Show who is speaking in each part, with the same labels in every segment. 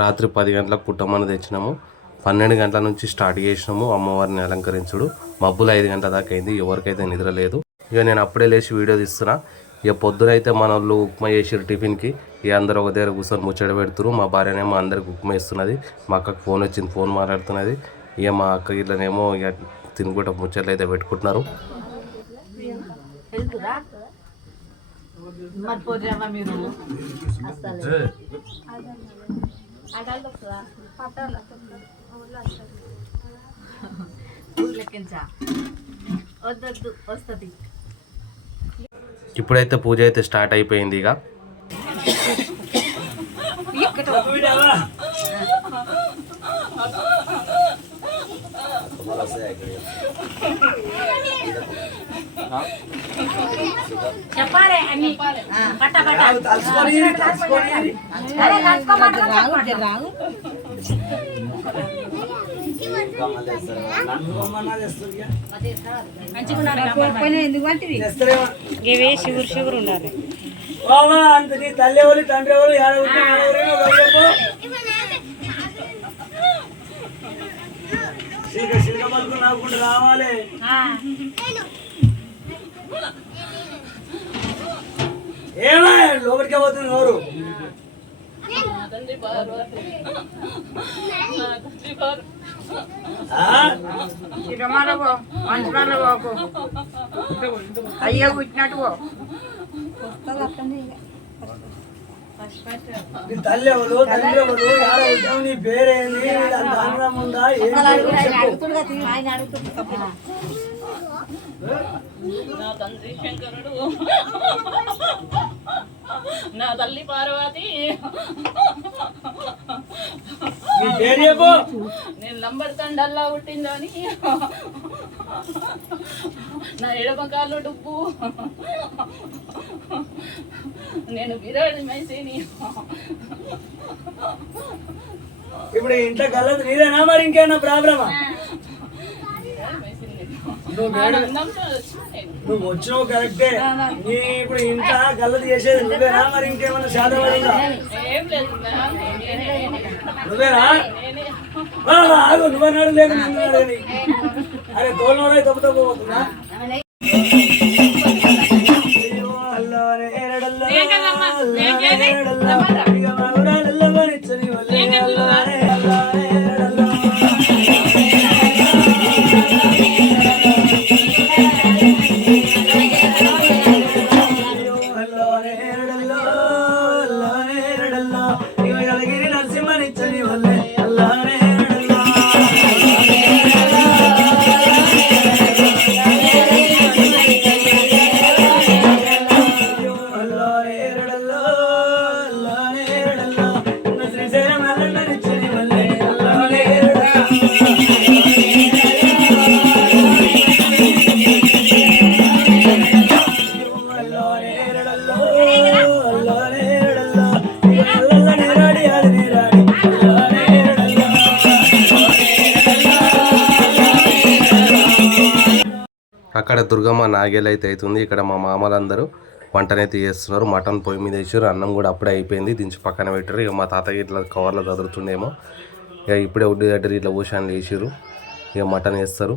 Speaker 1: రాత్రి పది గంటలకు పుట్టమని తెచ్చినాము. పన్నెండు గంటల నుంచి స్టార్ట్ చేసినాము. అమ్మవారిని అలంకరించుడు. మబ్బులు ఐదు గంటల దాకా అయింది. ఎవరికైతే నిద్ర లేదు ఇక నేను అప్పుడే లేచి వీడియో తీస్తున్నా. ఇక పొద్దునైతే మన వాళ్ళు ఉప్మా చేసారు టిఫిన్కి. ఇక అందరూ ఒక దగ్గర కూర్చొని ముచ్చట పెడుతురు మా భార్యనేమో అందరికి ఉప్మా ఇస్తున్నది మా అక్కకు ఫోన్ వచ్చింది. ఫోన్ మాట్లాడుతున్నది. ఇక మా అక్క ఇట్లనేమో ఇక తినుకుంటా ముచ్చట్లు అయితే పెట్టుకుంటున్నారు.
Speaker 2: మీరు వద్దొద్దు వస్తుంది.
Speaker 1: ఇప్పుడైతే పూజ అయితే స్టార్ట్ అయిపోయింది ఇక.
Speaker 3: ఇవే షుగర్ షుగర్ ఉండాలి
Speaker 4: అంతని తల్లి ఎవరు తండ్రి ఎవరు ఏడ. సిలిక సిలిక పలుకు నాకుండా రావాలి. ఏమా లోపలికే పోతుంది ఎవరు
Speaker 3: అయ్యా పుట్టినట్టు
Speaker 4: నీ తల్లి ఎవరు తండ్రి ఎవరు నీ పేరేంది ఉందా ఏం
Speaker 5: నా తండ్రి శంకరుడు. నా తల్లి పార్వతి. నేను లంబడి తండల్లా పుట్టిందని. నా ఎడమ కాళ్ళు డుబ్బు. నేను విరాడి మైసేని.
Speaker 4: ఇప్పుడు ఇంట్లో కలదు నీదేనా మరి ఇంకేనా ప్రాబ్లమా? నువ్వు నువ్వు వచ్చినావు కరెక్టే. నీ ఇప్పుడు ఇంత గల్లది చేసేది నువ్వేనా? మరి ఇంకేమైనా శాతం పడిందా?
Speaker 5: ఏం లేదు మ్యామ్. నేనే,
Speaker 4: నువ్వేనా? ఆగు నువ్వన్నాడు లేక అరే తోలునోడై తప్పు తప్పు పోతున్నా.
Speaker 1: అక్కడ దుర్గమ్మ నాగేలు అయితే అవుతుంది. ఇక్కడ మా మామలందరూ వంటనైతే చేస్తున్నారు మటన్ పొయ్యి మీద వేసారు అన్నం కూడా అప్పుడే అయిపోయింది. దించి పక్కన పెట్టారు ఇక మా తాతకి ఇట్లా కవర్లో చదువుతుండేమో ఇక ఇప్పుడే ఉడ్డి దగ్గర ఇట్లా ఊషాన్ని వేసారు ఇక మటన్ వేస్తారు.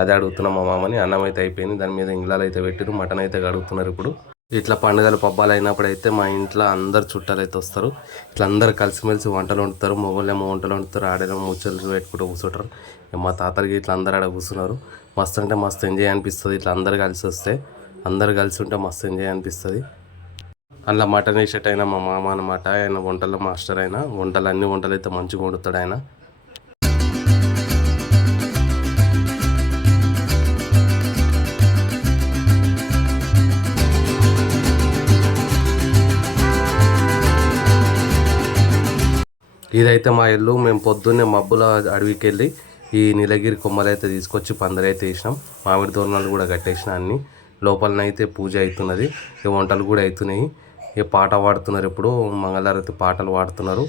Speaker 1: అదే అడుగుతున్నాం మా మామని. అన్నం అయితే అయిపోయింది. దాని మీద ఇంగ్లాలు అయితే పెట్టారు మటన్ అయితే కడుగుతున్నారు ఇప్పుడు. ఇట్లా పండుగలు పబ్బాలు అయినప్పుడు అయితే మా ఇంట్లో అందరు చుట్టాలు అయితే వస్తారు. ఇట్లా అందరు కలిసిమెలిసి వంటలు వండుతారు. మొగోళ్ళేమో వంటలు వండుతారు. ఆడేమో ముచ్చలు పెట్టుకుంటూ కూర్చుంటారు. ఇక మా తాతలకి ఇట్లా అందరు ఆడ కూర్చున్నారు. మస్తు అంటే మస్తు ఎంజాయ్ అనిపిస్తుంది. ఇట్లా అందరు కలిసి వస్తే అందరు కలిసి ఉంటే మస్తు ఎంజాయ్ అనిపిస్తుంది. అందులో మటన్ వేసేట అయినా మా మామ అనమాట ఆయన వంటల్లో మాస్టర్ అయినా వంటలు అన్ని వంటలు అయితే మంచిగా వండుతాడు ఆయన. ఇదైతే మా ఇల్లు మేము పొద్దున్నే మబ్బుల అడవికి వెళ్ళి ఈ నీలగిరి కొమ్మలు అయితే తీసుకొచ్చి పందిరైతే వేసినాం. మామిడి తోరణాలు కూడా కట్టేసిన అన్ని. లోపలనైతే పూజ అవుతున్నది. ఇక వంటలు కూడా అవుతున్నాయి. ఇక పాట పాడుతున్నారు ఇప్పుడు మంగళారతి పాటలు పాడుతున్నారు.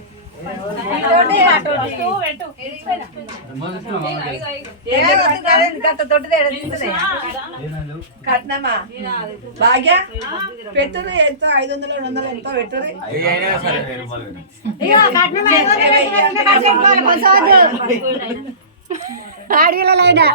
Speaker 6: కట్నమా భాగ్య పెట్టురు ఎంతో ఐదు వందలు రెండు వందలు ఎంతో పెట్టురు
Speaker 3: ఆడపిల్లలైనా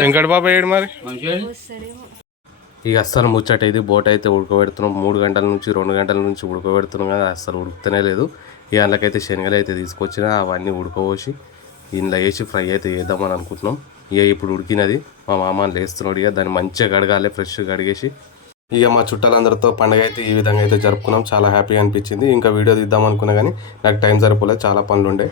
Speaker 1: వెంకట బాబు ఏడు మరి? ఇక అస్సలు ముచ్చట ఇది బోట్ అయితే ఉడకబెడుతున్నాం. మూడు గంటల నుంచి రెండు గంటల నుంచి ఉడకబెడుతున్నాం కానీ అస్సలు ఉడుకుతూనే లేదు. ఈ అందులోకైతే శనగలు అయితే తీసుకొచ్చిన అవన్నీ ఉడకబోసి ఇందులో వేసి ఫ్రై అయితే వేద్దామని అనుకుంటున్నాం. ఇక ఇప్పుడు ఉడికినది మా మామ లేస్తున్నాడు. ఇక దాన్ని మంచిగా కడగాలి ఫ్రెష్గా కడిగేసి. ఇక మా చుట్టాలందరితో పండగ అయితే ఈ విధంగా అయితే జరుపుకున్నాం. చాలా హ్యాపీగా అనిపించింది. ఇంకా వీడియో తీద్దాం అనుకున్నా కానీ నాకు టైం సరిపోలేదు. చాలా పనులు ఉండే